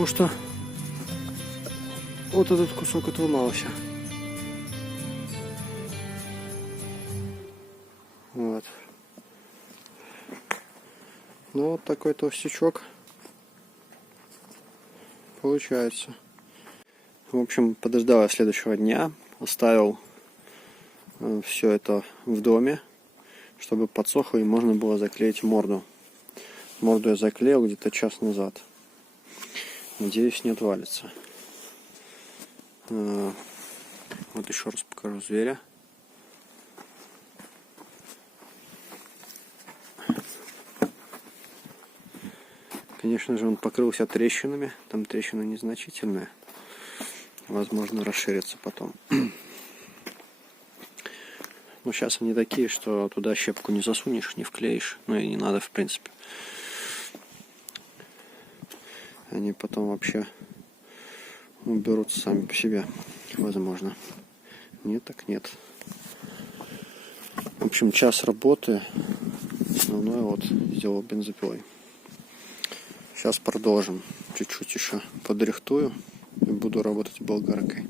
потому что вот этот кусок отломался. Вот. Ну вот такой толстячок получается. В общем, подождал я следующего дня, оставил все это в доме, чтобы подсохло и можно было заклеить морду. Морду я заклеил где-то час назад. Надеюсь, не отвалится. Вот еще раз покажу зверя. Конечно же, он покрылся трещинами. Там трещины незначительные. Возможно, расширится потом. Но сейчас они такие, что туда щепку не засунешь, не вклеишь. Ну и не надо, в принципе. Они потом вообще уберутся сами по себе. Возможно. Нет, так нет. В общем, час работы. Основное вот сделал бензопилой. Сейчас продолжим. Чуть-чуть еще подрихтую. И буду работать болгаркой.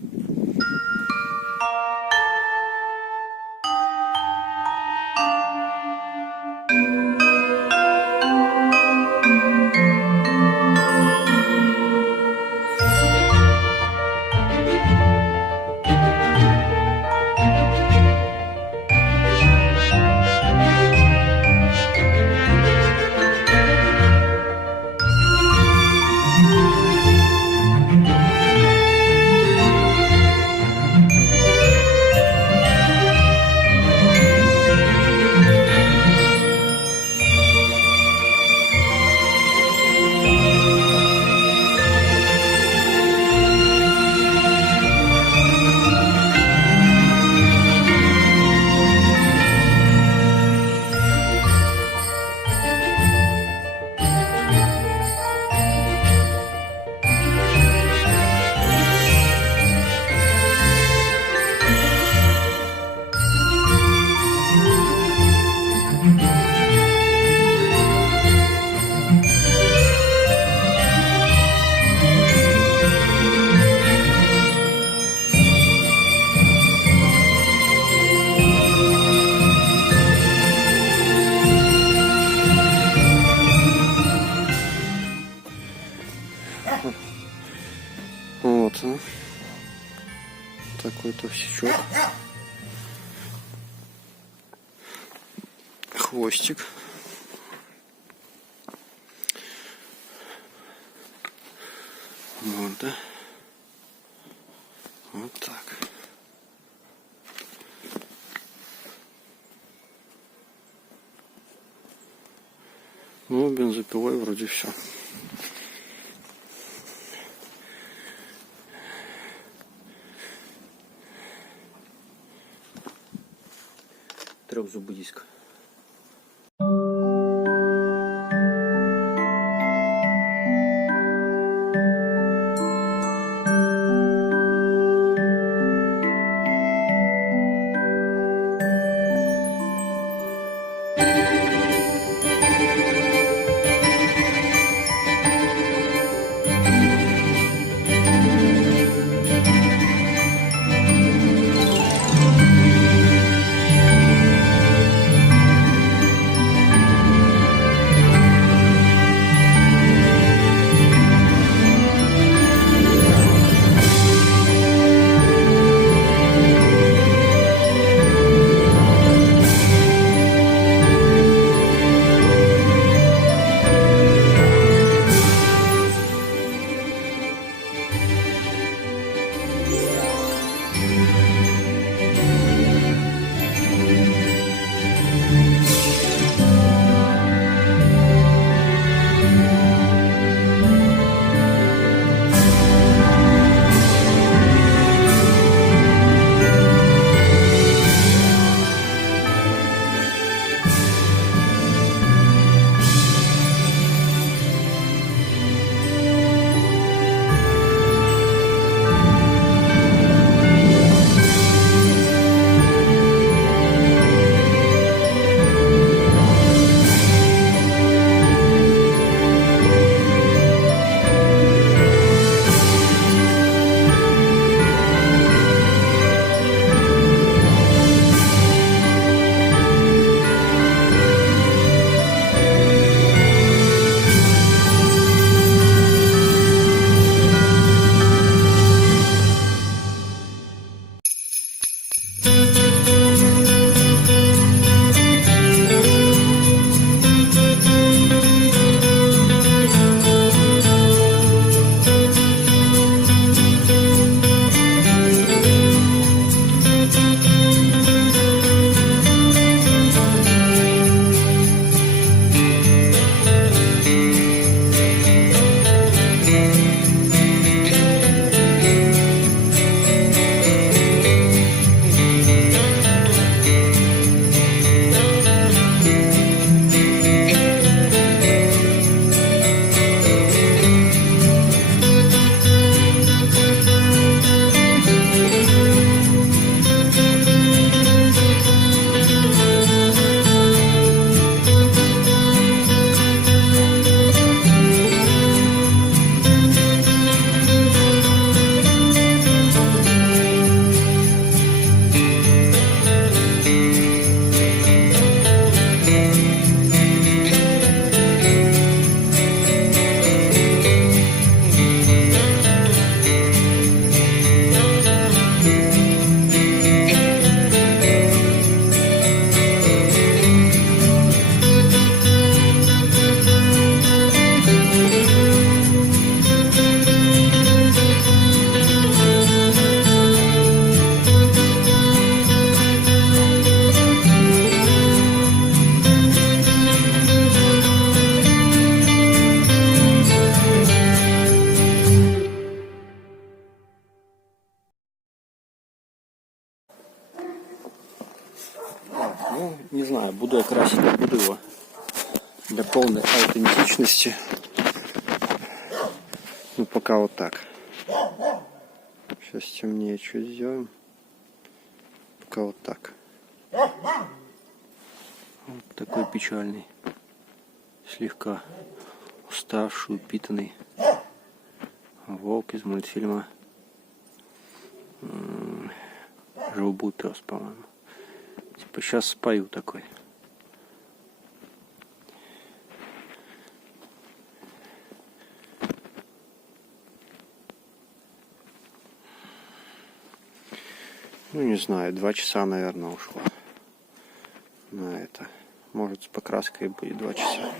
Вот. Такой толстячок. Хвостик. Вот, да. Вот так. Ну, бензопилой вроде все. Трехзубый диск. знаю, буду я красить, не буду его для полной аутентичности. Ну, пока вот так. Сейчас темнее чуть сделаем. Пока вот так. Вот такой печальный. Слегка уставший, упитанный волк из мультфильма «Жил-был пес», по-моему. Типа сейчас спою такой. Ну, не знаю, 2 часа, наверное, ушло на это. Может, с покраской будет 2 часа.